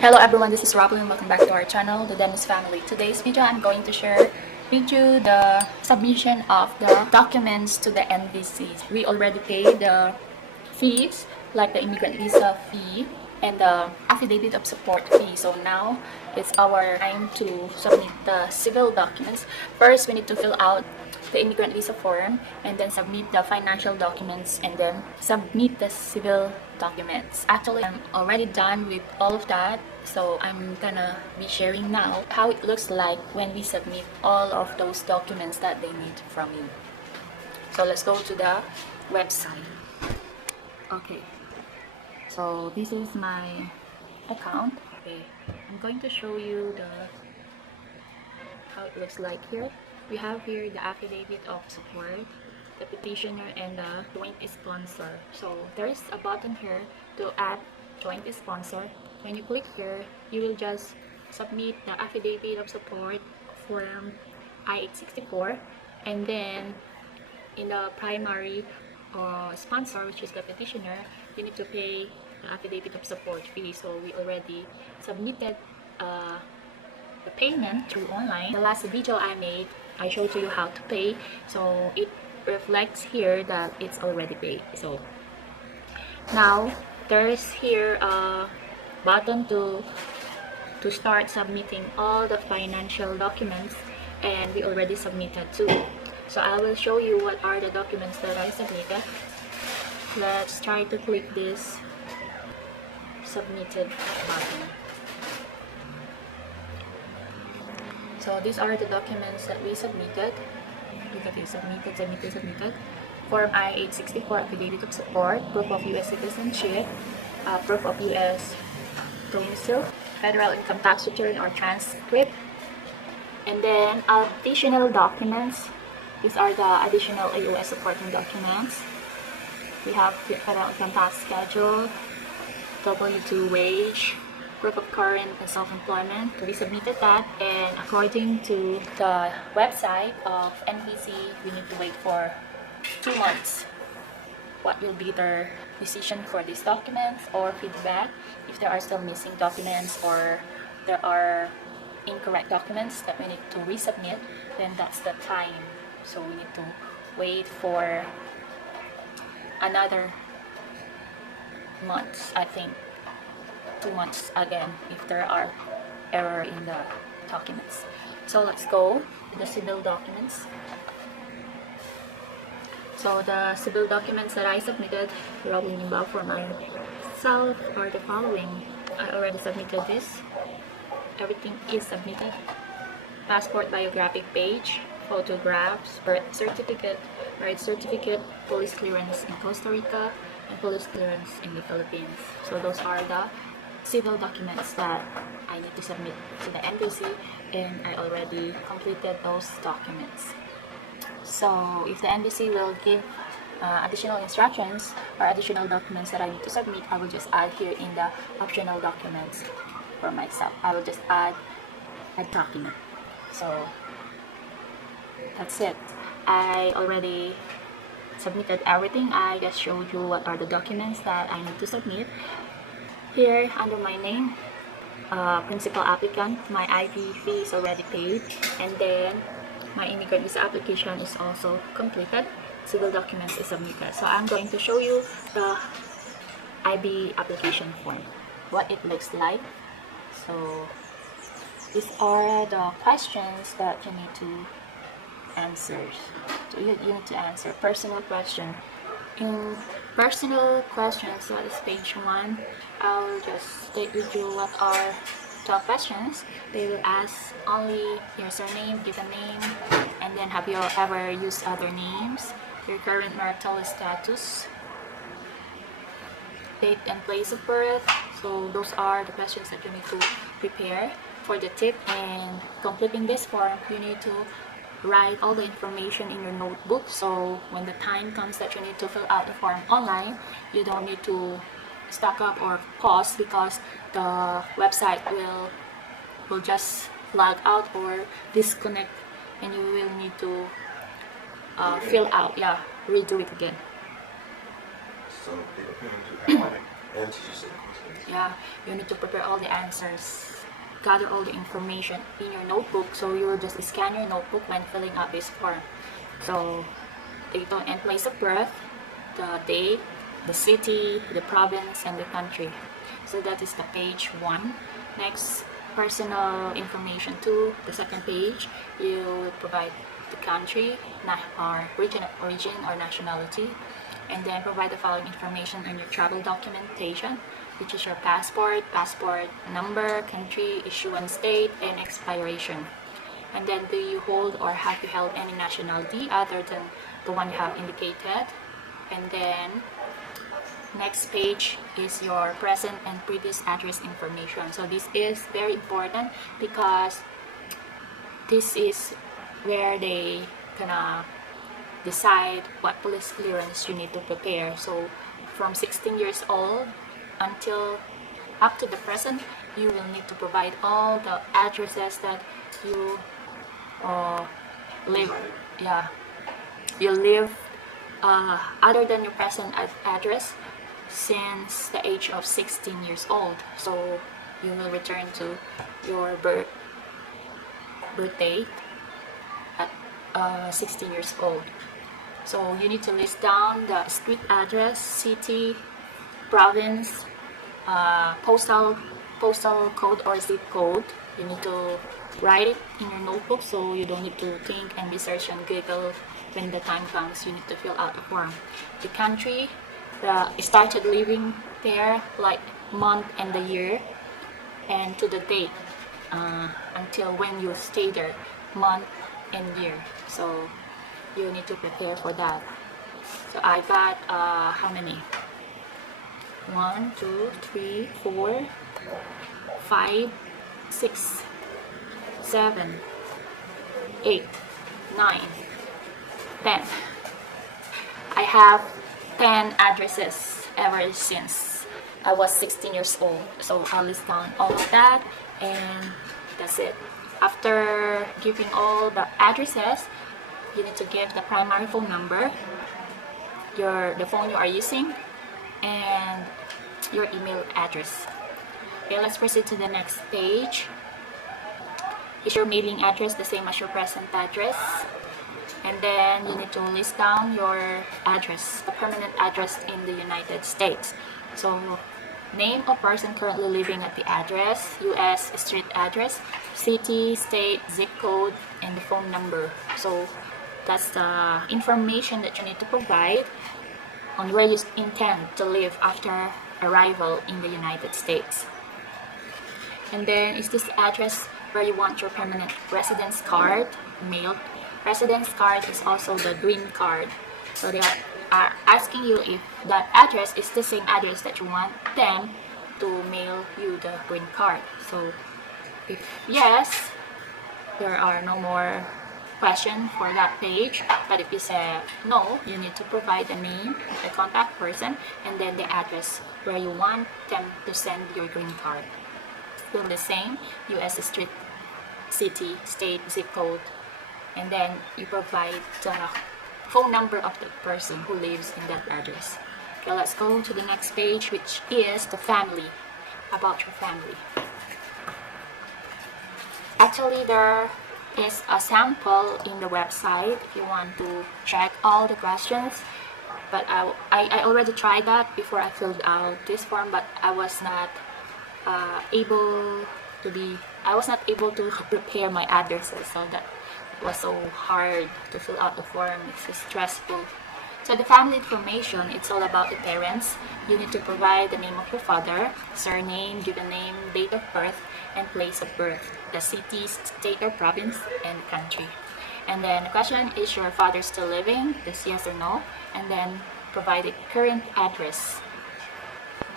Hello everyone, this is Robin and welcome back to our channel, the Dennis Family. Today's video, I'm going to share with you the submission of the documents to the NVC. We already paid the fees, like the immigrant visa fee and the affidavit of support fee. So now it's our time to submit the civil documents. First, we need to fill out the immigrant visa form and then submit the financial documents and then submit the civil documents. Actually, I'm already done with all of that, so I'm gonna be sharing now how it looks like when we submit all of those documents that they need from you. So let's go to the website. Okay, so this is my account. Okay, I'm going to show you how it looks like here. We have here the affidavit of support, the petitioner, and the joint sponsor. So there is a button here to add joint sponsor. When you click here, you will just submit the affidavit of support form I-864, and then in the primary sponsor, which is the petitioner, you need to pay the affidavit of support fee. So we already submitted the payment through online. The last video I made, I showed you how to pay, so it reflects here that it's already paid. So now there's here a button to start submitting all the financial documents, and we already submitted too. So I will show you what are the documents that I submitted. Let's try to click this submitted button. So these are the documents that we submitted. Look at this, submitted. Form I-864, affidavit of support, proof of U.S. citizenship, proof of U.S. domicile, federal income tax return or transcript, and then additional documents. These are the additional AOS supporting documents. We have federal income tax schedule, W-2 wage, proof of current and self-employment. We submitted that, and according to the website of NVC, we need to wait for 2 months. What will be their decision for these documents or feedback? If there are still missing documents or there are incorrect documents that we need to resubmit, then that's the time. So we need to wait for another month, I think 2 months again if there are error in the documents. So let's go to the civil documents. So the civil documents that I submitted for myself are the following. I already submitted this. Everything is submitted. Passport biographic page, photographs, birth certificate, marriage certificate, police clearance in Costa Rica, and police clearance in the Philippines. So those are the civil documents that I need to submit to the embassy, and I already completed those documents. So if the embassy will give additional instructions or additional documents that I need to submit, I will just add here in the optional documents for myself. I will just add a document. So that's it. I already submitted everything. I just showed you what are the documents that I need to submit. Here under my name, principal applicant, my IV fee is already paid, and then my immigrant visa application is also completed. Civil documents is submitted. So I'm going to show you the IB application form, what it looks like. So these are the questions that you need to answer. So you need to answer personal question. In personal questions, that is page 1, I'll just state with you what are the questions. They will ask only your surname, given name, and then have you ever used other names, your current marital status, date and place of birth. So those are the questions that you need to prepare. For the tip in completing this form, you need to write all the information in your notebook, so when the time comes that you need to fill out the form online, you don't need to stock up or pause, because the website will just log out or disconnect, and you will need to fill out, redo it again. Yeah, you need to prepare all the answers, gather all the information in your notebook, so you will just scan your notebook when filling out this form. So date and place of birth, the date, the city, the province, and the country. So that is the page 1. Next, personal information 2. The second page, you will provide the country, or region of origin or nationality, and then provide the following information on your travel documentation, which is your passport, passport number, country, issuance date, and expiration. And then, do you hold or have you held any nationality other than the one you have indicated? And then next page is your present and previous address information. So this is very important because this is where they gonna decide what police clearance you need to prepare. So from 16 years old until up to the present, you will need to provide all the addresses that you live. Yeah, you live other than your present address since the age of 16 years old. So you will return to your birth date at 16 years old. So you need to list down the street address, city, province, postal code or zip code. You need to write it in your notebook so you don't need to think and research on Google. When the time comes, you need to fill out the form. The country, started living there, like month and the year, and to the date until when you stay there, month and year. So you need to prepare for that. So I got how many? 1, 2, 3, 4, 5, 6, 7, 8, 9, 10. I have 10 addresses ever since I was 16 years old. So I'll list down all of that, and that's it. After giving all the addresses, you need to give the primary phone number, the phone you are using, and your email address. Okay, let's proceed to the next page. Is your mailing address the same as your present address? And then you need to list down your address, the permanent address in the United States. So name of person currently living at the address, US street address, city, state, zip code, and the phone number. So that's the information that you need to provide on where you intend to live after arrival in the United States. And then, is this address where you want your permanent residence card mailed? Residence card is also the green card. So they are asking you if that address is the same address that you want them to mail you the green card. So if yes, there are no more questions for that page. But if you say no, you need to provide the name, the contact person, and then the address where you want them to send your green card. Still the same, US street, city, state, zip code, and then you provide the phone number of the person who lives in that address. Okay, let's go to the next page, which is the family, about your family. Actually, there is a sample in the website if you want to check all the questions, but I already tried that before I filled out this form, but I was not able to prepare my addresses, so that was so hard to fill out the form. It's stressful. So the family information, it's all about the parents. You need to provide the name of your father, surname, given name, date of birth, and place of birth, the city, state or province, and country. And then the question, is your father still living? Just yes or no. And then provide the current address.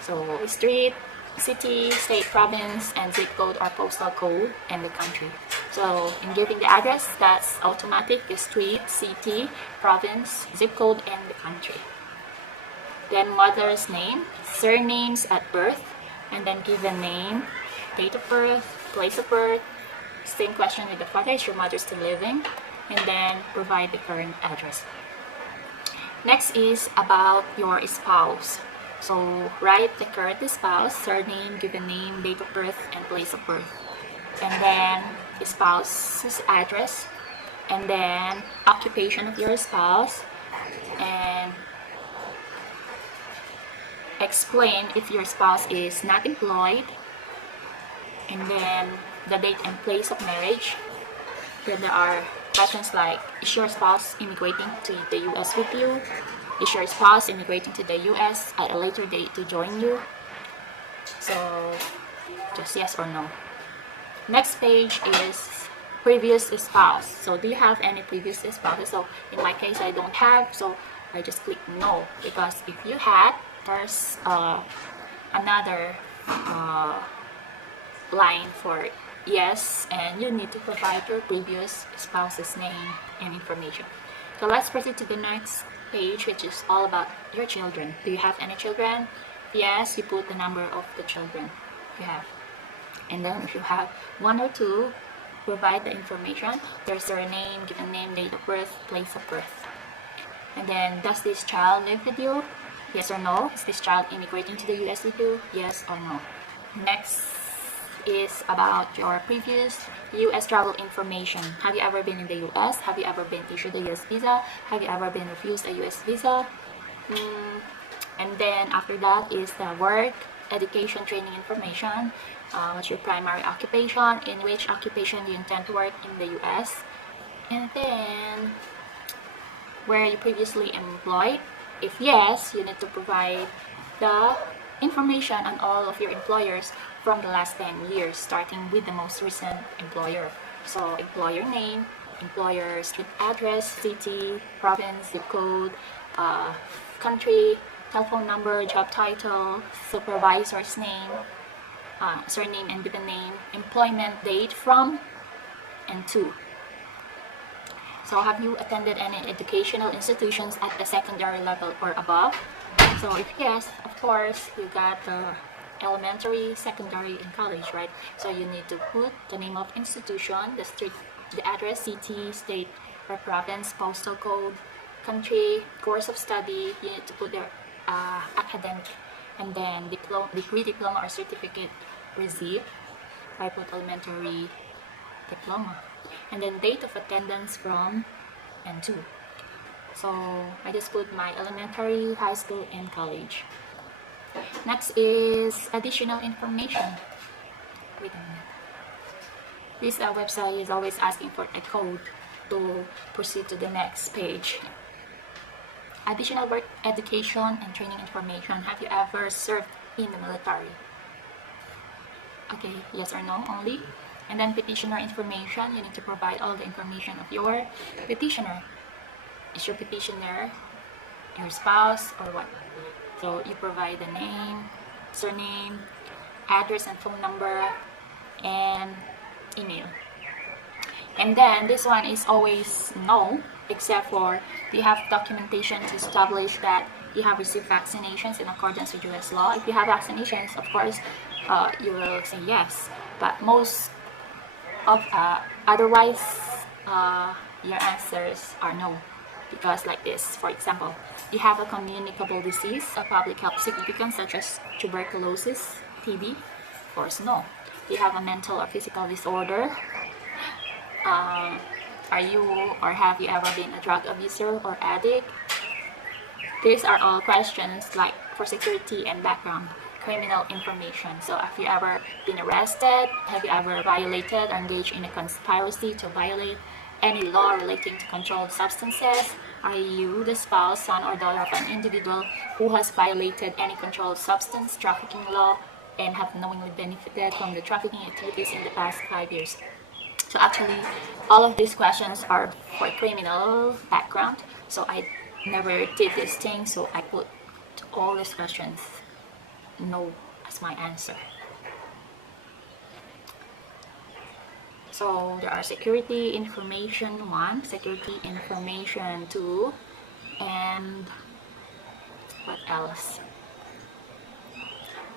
So street, city, state, province, and zip code or postal code, and the country. So in giving the address, that's automatic, the street, city, province, zip code, and the country. Then mother's name, surnames at birth, and then given name, date of birth, place of birth. Same question with the father, is your mother still living? And then provide the current address. Next is about your spouse. So write the current spouse, surname, given name, date of birth, and place of birth. And then spouse's address, and then occupation of your spouse, and explain if your spouse is not employed, and then the date and place of marriage. Then there are questions like, is your spouse immigrating to the US with you? Is your spouse immigrating to the US at a later date to join you? So just yes or no. Next page is previous spouse. So do you have any previous spouses? So in my case, I don't have, so I just click no, because if you had, there's another line for yes, and you need to provide your previous spouse's name and information. So let's proceed to the next page, which is all about your children. Do you have any children? Yes, you put the number of the children you have. And then if you have one or two, provide the information, their surname, given name, date of birth, place of birth. And then, does this child live with you? Yes or no? Is this child immigrating to the US with you? Yes or no? Next is about your previous US travel information. Have you ever been in the US? Have you ever been issued a US visa? Have you ever been refused a US visa? And then after that is the work, education, training information. What's your primary occupation? In which occupation do you intend to work in the US? And then, were you previously employed? If yes, you need to provide the information on all of your employers from the last 10 years, starting with the most recent employer. So employer name, employer street address, city, province, zip code, country, telephone number, job title, supervisor's name, surname and given name, employment date from and to. So have you attended any educational institutions at the secondary level or above? So if yes, of course, you got the elementary, secondary, and college, right? So you need to put the name of institution, the street, the address, city, state, or province, postal code, country, course of study. You need to put their academic, and then degree, diploma, or certificate received. I put elementary diploma, and then date of attendance from and to. So I just put my elementary, high school, and college. Next is additional information. Wait a minute. This website is always asking for a code to proceed to the next page. Additional work, education, and training information. Have you ever served in the military? Okay, yes or no only. And then petitioner information. You need to provide all the information of your petitioner. Is your petitioner your spouse or what? So you provide the name, surname, address and phone number, and email. And then this one is always no, except for you have documentation to establish that you have received vaccinations in accordance with US law. If you have vaccinations, of course, you will say yes. But most of otherwise, your answers are no. Because like this, for example, you have a communicable disease of public health significance such as tuberculosis, TB, of course no. You have a mental or physical disorder. Are you or have you ever been a drug abuser or addict? These are all questions like for security and background criminal information. So have you ever been arrested? Have you ever violated or engaged in a conspiracy to violate any law relating to controlled substances? Are you the spouse, son, or daughter of an individual who has violated any controlled substance trafficking law and have knowingly benefited from the trafficking activities in the past 5 years? So actually, all of these questions are for criminal background. So I never did this thing, so I put all these questions no as my answer. So there are security information 1, security information 2, and what else?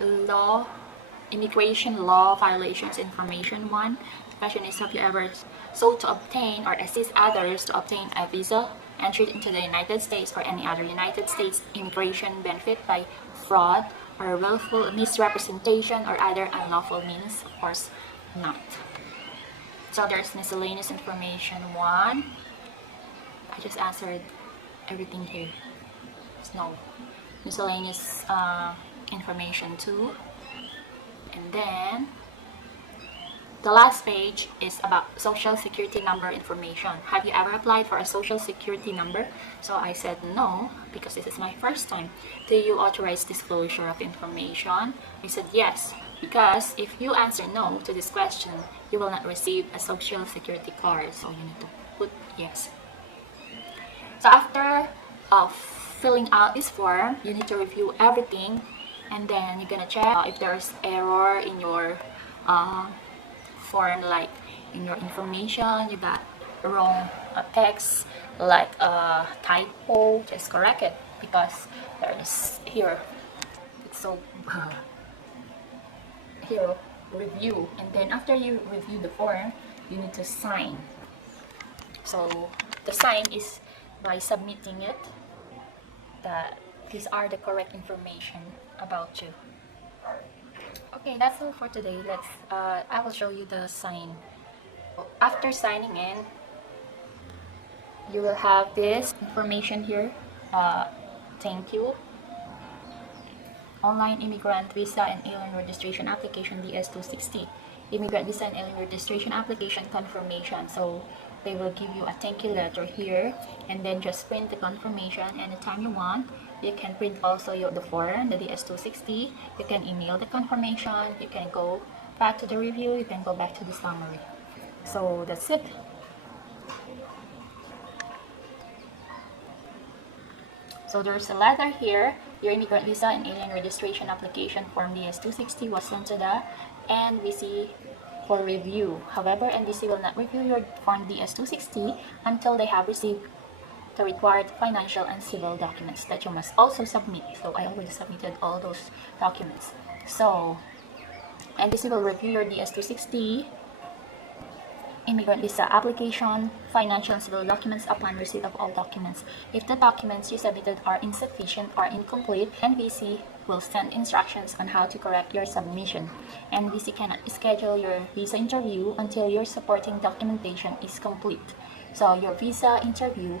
Law, immigration law violations information 1. The question is, have you ever sought to obtain or assist others to obtain a visa? entry into the United States or any other United States immigration benefit by fraud or willful misrepresentation or other unlawful means, of course not. So there's miscellaneous information 1. I just answered everything here. No. Miscellaneous information 2. And then the last page is about social security number information. Have you ever applied for a social security number? So I said no, because this is my first time. Do you authorize disclosure of information? I said yes, because if you answer no to this question, you will not receive a social security card. So you need to put yes. So after filling out this form, you need to review everything, and then you're gonna check if there's error in your form, like in your information, you got wrong text, like a typo, just correct it, because there is here, it's so here, review, and then after you review the form, you need to sign. So the sign is by submitting it that these are the correct information about you. Okay, that's all for today. I will show you the sign. After signing in, you will have this information here. Thank you. Online immigrant visa and alien registration application DS260. Immigrant visa and alien registration application confirmation. So they will give you a thank you letter here, and then just print the confirmation anytime you want. You can print also the form, the DS260. You can email the confirmation. You can go back to the review. You can go back to the summary. So that's it. So there's a letter here. Your immigrant visa and alien registration application form DS260 was sent to the NVC for review. However, NVC will not review your form DS260 until they have received the required financial and civil documents that you must also submit. So I already submitted all those documents. So NVC will review your DS260 immigrant visa application, financial and civil documents upon receipt of all documents. If the documents you submitted are insufficient or incomplete, NVC will send instructions on how to correct your submission. NVC cannot schedule your visa interview until your supporting documentation is complete. So your visa interview,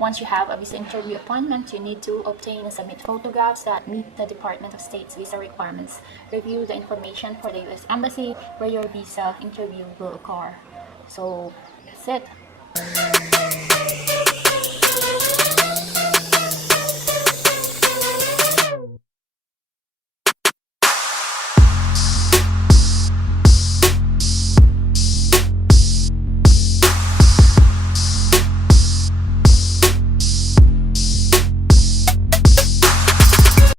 once you have a visa interview appointment, you need to obtain and submit photographs that meet the Department of State's visa requirements. Review the information for the U.S. Embassy where your visa interview will occur. So that's it.